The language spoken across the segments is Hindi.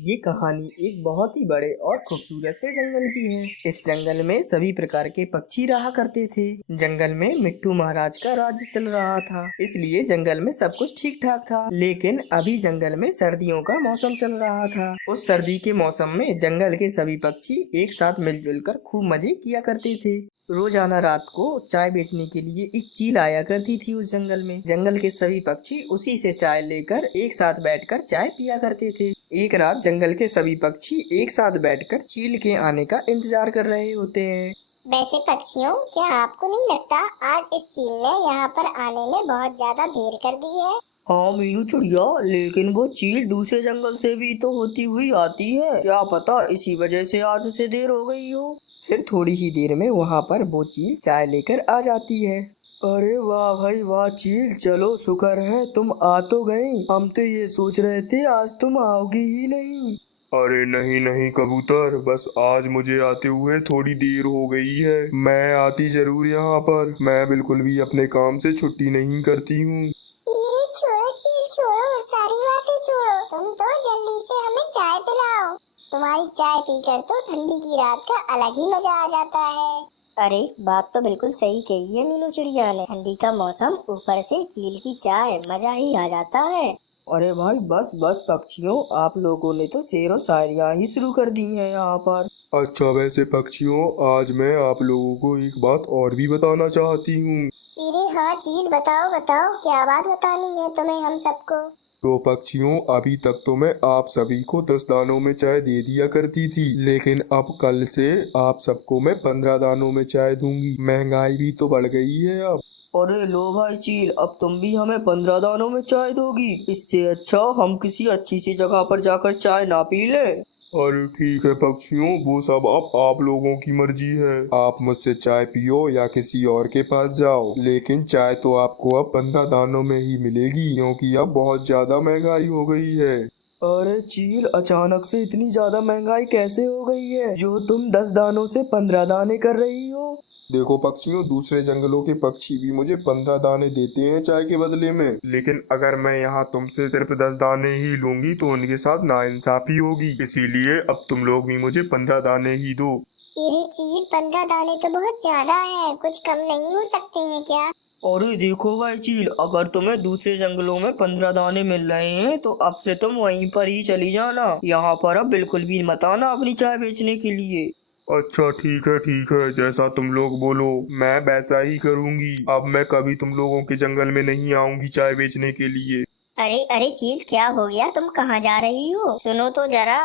ये कहानी एक बहुत ही बड़े और खूबसूरत से जंगल की है। इस जंगल में सभी प्रकार के पक्षी रहा करते थे। जंगल में मिट्टू महाराज का राज्य चल रहा था, इसलिए जंगल में सब कुछ ठीक ठाक था। लेकिन अभी जंगल में सर्दियों का मौसम चल रहा था। उस सर्दी के मौसम में जंगल के सभी पक्षी एक साथ मिलजुल कर खूब मजे किया करते थे। रोजाना रात को चाय बेचने के लिए एक चील आया करती थी उस जंगल में। जंगल के सभी पक्षी उसी से चाय लेकर एक साथ बैठकर चाय पिया करते थे। एक रात जंगल के सभी पक्षी एक साथ बैठकर चील के आने का इंतजार कर रहे होते हैं। वैसे पक्षियों, क्या आपको नहीं लगता आज इस चील ने यहाँ पर आने में बहुत ज्यादा देर कर दी है? हाँ मीनू चिड़िया, लेकिन वो चील दूसरे जंगल से भी तो होती हुई आती है। क्या पता इसी वजह से आज उसे देर हो गई हो। फिर थोड़ी ही देर में वहाँ पर वो चील चाय लेकर आ जाती है। अरे वाह भाई वाह चील, चलो शुक्र है तुम आ तो गई। हम तो ये सोच रहे थे आज तुम आओगी ही नहीं। अरे नहीं नहीं कबूतर, बस आज मुझे आते हुए थोड़ी देर हो गई है। मैं आती जरूर यहाँ पर। मैं बिल्कुल भी अपने काम से छुट्टी नहीं करती हूँ। ये छोड़ो चील, छोड़ो सारी बातें छोड़ो। तुम तो जल्दी से हमें चाय पिलाओ। तुम्हारी चाय पीकर तो ठंडी की रात का अलग ही मजा आ जाता है। अरे बात तो बिल्कुल सही कही है मीनू चिड़िया ने। ठंडी का मौसम, ऊपर से चील की चाय, मजा ही आ जाता है। अरे भाई बस बस पक्षियों, आप लोगों ने तो शेर और शायरियाँ ही शुरू कर दी हैं यहाँ पर। अच्छा वैसे पक्षियों, आज मैं आप लोगों को एक बात और भी बताना चाहती हूँ। अरे हाँ चील, बताओ बताओ, क्या बात बतानी है तुम्हें हम सबको? तो पक्षियों, अभी तक तो मैं आप सभी को 10 दानों में चाय दे दिया करती थी, लेकिन अब कल से आप सबको मैं 15 दानों में चाय दूंगी। महंगाई भी तो बढ़ गई है अब। अरे लो भाई चील, अब तुम भी हमें 15 दानों में चाय दोगी? इससे अच्छा हम किसी अच्छी सी जगह पर जाकर चाय ना पी लें। अरे ठीक है पक्षियों, वो सब अब आप लोगों की मर्जी है। आप मुझसे चाय पियो या किसी और के पास जाओ, लेकिन चाय तो आपको अब 15 दानों में ही मिलेगी, क्योंकि अब बहुत ज्यादा महंगाई हो गई है। अरे चील, अचानक से इतनी ज्यादा महंगाई कैसे हो गई है जो तुम 10 दानों से 15 दाने कर रही हो? देखो पक्षियों, दूसरे जंगलों के पक्षी भी मुझे 15 दाने देते हैं चाय के बदले में, लेकिन अगर मैं यहाँ तुमसे सिर्फ 10 दाने ही लूंगी तो उनके साथ नाइंसाफी होगी। इसीलिए अब तुम लोग भी मुझे 15 दाने ही दो। अरे चील, 15 दाने तो बहुत ज्यादा है, कुछ कम नहीं हो सकते हैं क्या? अरे देखो भाई चील, अगर तुम्हें दूसरे जंगलों में 15 दाने मिल रहे हैं तो अब से तुम वहीं पर ही चली जाना। यहाँ पर अब बिल्कुल भी मत आना अपनी चाय बेचने के लिए। अच्छा ठीक है, जैसा तुम लोग बोलो मैं वैसा ही करूंगी। अब मैं कभी तुम लोगों के जंगल में नहीं आऊंगी चाय बेचने के लिए। अरे अरे चील, क्या हो गया? तुम कहाँ जा रही हो? सुनो तो जरा।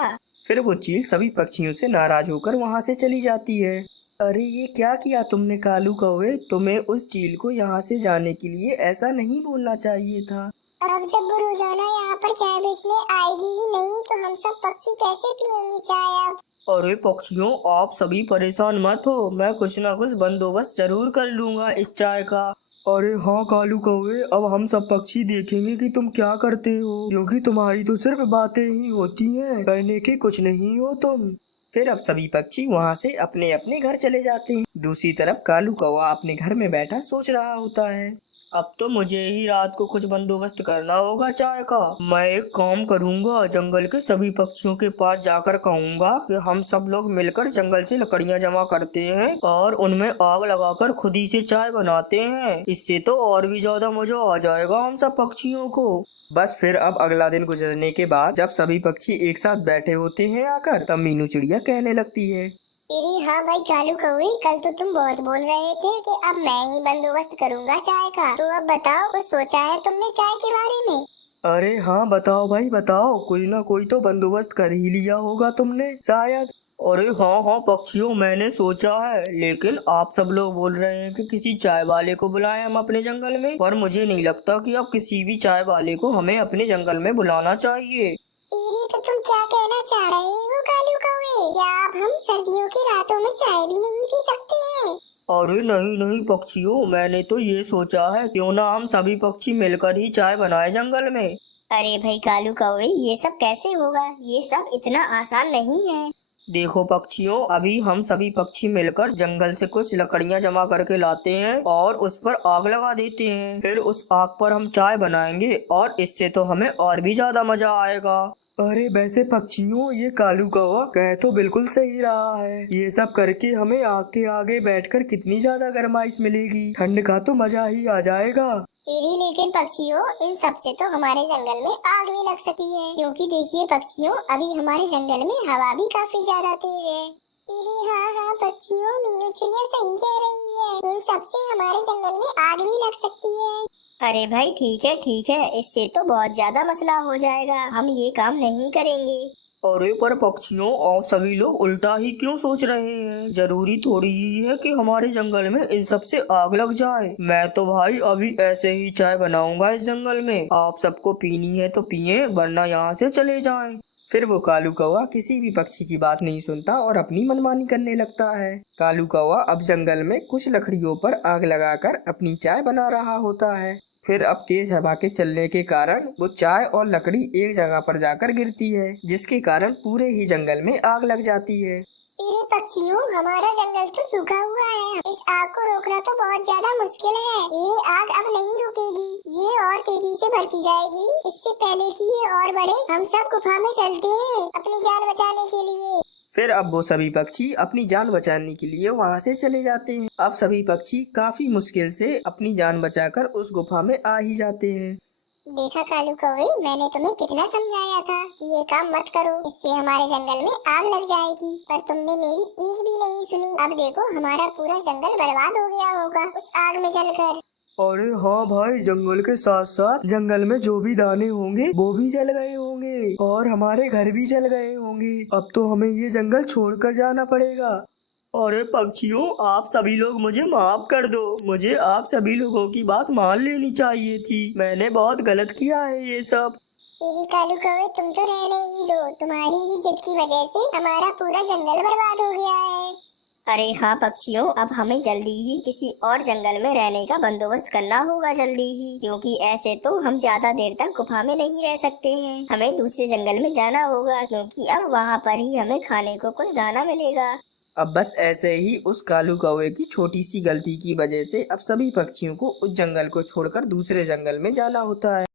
फिर वो चील सभी पक्षियों से नाराज होकर वहाँ से चली जाती है। अरे ये क्या किया तुमने कालू कौवे? तुम्हें उस चील को यहाँ से जाने के लिए ऐसा नहीं बोलना चाहिए था। अब जब वो रोजाना यहाँ पर चाय बेचने आएगी ही नहीं तो हम सब पक्षी कैसे पियेंगे चाय अब? अरे पक्षियों, आप सभी परेशान मत हो, मैं कुछ ना कुछ बंदोबस्त जरूर कर लूंगा इस चाय का। अरे हाँ कालू कौवे, अब हम सब पक्षी देखेंगे कि तुम क्या करते हो, क्योंकि तुम्हारी तो सिर्फ बातें ही होती हैं, करने के कुछ नहीं हो तुम। फिर अब सभी पक्षी वहाँ से अपने अपने घर चले जाते हैं। दूसरी तरफ कालू कौवा अपने घर में बैठा सोच रहा होता है, अब तो मुझे ही रात को कुछ बंदोबस्त करना होगा चाय का। मैं एक काम करूंगा, जंगल के सभी पक्षियों के पास जाकर कहूंगा कि हम सब लोग मिलकर जंगल से लकड़ियां जमा करते हैं और उनमें आग लगाकर खुद ही से चाय बनाते हैं। इससे तो और भी ज्यादा मजा आ जाएगा हम सब पक्षियों को। बस फिर अब अगला दिन गुजरने के बाद जब सभी पक्षी एक साथ बैठे होते हैं आकर, तब मीनू चिड़िया कहने लगती है, अरे हाँ भाई कालू कौवे, कल तो तुम बहुत बोल रहे थे कि अब मैं ही बंदोबस्त करूँगा चाय का। तो अब बताओ, कुछ सोचा है तुमने चाय के बारे में? अरे हाँ बताओ भाई बताओ, कोई ना कोई तो बंदोबस्त कर ही लिया होगा तुमने शायद। अरे हाँ हाँ पक्षियों, मैंने सोचा है, लेकिन आप सब लोग बोल रहे हैं कि किसी चाय वाले को बुलाएं हम अपने जंगल में, पर मुझे नहीं लगता कि अब किसी भी चाय वाले को हमें अपने जंगल में बुलाना चाहिए। अरे तो तुम क्या कहना चाह रहे हो कालू कौवे? क्या अब हम सर्दियों की रातों में चाय भी नहीं पी सकते हैं? अरे नहीं नहीं पक्षियों, मैंने तो ये सोचा है क्यों ना हम सभी पक्षी मिलकर ही चाय बनाए जंगल में। अरे भाई कालू कौवे, ये सब कैसे होगा? ये सब इतना आसान नहीं है। देखो पक्षियों, अभी हम सभी पक्षी मिलकर जंगल से कुछ लकड़ियां जमा करके लाते हैं और उस पर आग लगा देते हैं। फिर उस आग पर हम चाय बनाएंगे और इससे तो हमें और भी ज्यादा मजा आएगा। अरे वैसे पक्षियों, ये कालू कौवा कह तो बिल्कुल सही रहा है। ये सब करके हमें आग के आगे बैठकर कितनी ज्यादा गर्माइश मिलेगी, ठंड का तो मजा ही आ जाएगा। लेकिन पक्षियों, इन सब से तो हमारे जंगल में आग भी लग सकती है, क्योंकि देखिए पक्षियों, अभी हमारे जंगल में हवा भी काफी ज्यादा तेज है। हाँ पक्षियों, मीनू चिड़िया सही कह रही है, इन सब से हमारे जंगल में आग भी लग सकती है। अरे भाई ठीक है, इससे तो बहुत ज्यादा मसला हो जाएगा, हम ये काम नहीं करेंगे। अरे पर पक्षियों, आप सभी लोग उल्टा ही क्यों सोच रहे हैं? जरूरी थोड़ी ही है कि हमारे जंगल में इन सब से आग लग जाए। मैं तो भाई अभी ऐसे ही चाय बनाऊंगा इस जंगल में, आप सबको पीनी है तो पिए, वरना यहाँ से चले जाएं। फिर वो कालू कौवा किसी भी पक्षी की बात नहीं सुनता और अपनी मनमानी करने लगता है। कालू कौवा अब जंगल में कुछ लकड़ियों पर आग लगाकर अपनी चाय बना रहा होता है। फिर अब तेज हवा के चलने के कारण वो चाय और लकड़ी एक जगह पर जाकर गिरती है, जिसके कारण पूरे ही जंगल में आग लग जाती है। पक्षियों, हमारा जंगल तो सूखा हुआ है, इस आग को रोकना तो बहुत ज्यादा मुश्किल है। ये आग अब नहीं रुकेगी, ये और तेजी से बढ़ती जाएगी। इससे पहले कि ये और बढ़े, हम सब गुफा में चलते हैं अपनी जान बचाने के लिए। फिर अब वो सभी पक्षी अपनी जान बचाने के लिए वहाँ से चले जाते हैं। अब सभी पक्षी काफी मुश्किल से अपनी जान बचाकर उस गुफा में आ ही जाते हैं। देखा कालू कौवे, मैंने तुम्हें कितना समझाया था कि ये काम मत करो, इससे हमारे जंगल में आग लग जाएगी, पर तुमने मेरी एक भी नहीं सुनी। अब देखो हमारा पूरा जंगल बर्बाद हो गया होगा उस आग में जलकर। अरे हाँ भाई, जंगल के साथ साथ जंगल में जो भी दाने होंगे वो भी जल गए होंगे और हमारे घर भी जल गए होंगे। अब तो हमें ये जंगल छोड़कर जाना पड़ेगा। अरे पक्षियों, आप सभी लोग मुझे माफ कर दो, मुझे आप सभी लोगों की बात मान लेनी चाहिए थी, मैंने बहुत गलत किया है ये सब। कालू कौवे, तुम तो रहने ही दो, तुम्हारी ही जिद की वजह से हमारा पूरा जंगल बर्बाद हो गया है। अरे हाँ पक्षियों, अब हमें जल्दी ही किसी और जंगल में रहने का बंदोबस्त करना होगा, जल्दी ही, क्योंकि ऐसे तो हम ज्यादा देर तक गुफा में नहीं रह सकते हैं। हमें दूसरे जंगल में जाना होगा, क्योंकि अब वहाँ पर ही हमें खाने को कुछ दाना मिलेगा। अब बस ऐसे ही उस कालू कौवे की छोटी सी गलती की वजह से अब सभी पक्षियों को उस जंगल को छोड़कर दूसरे जंगल में जाना होता है।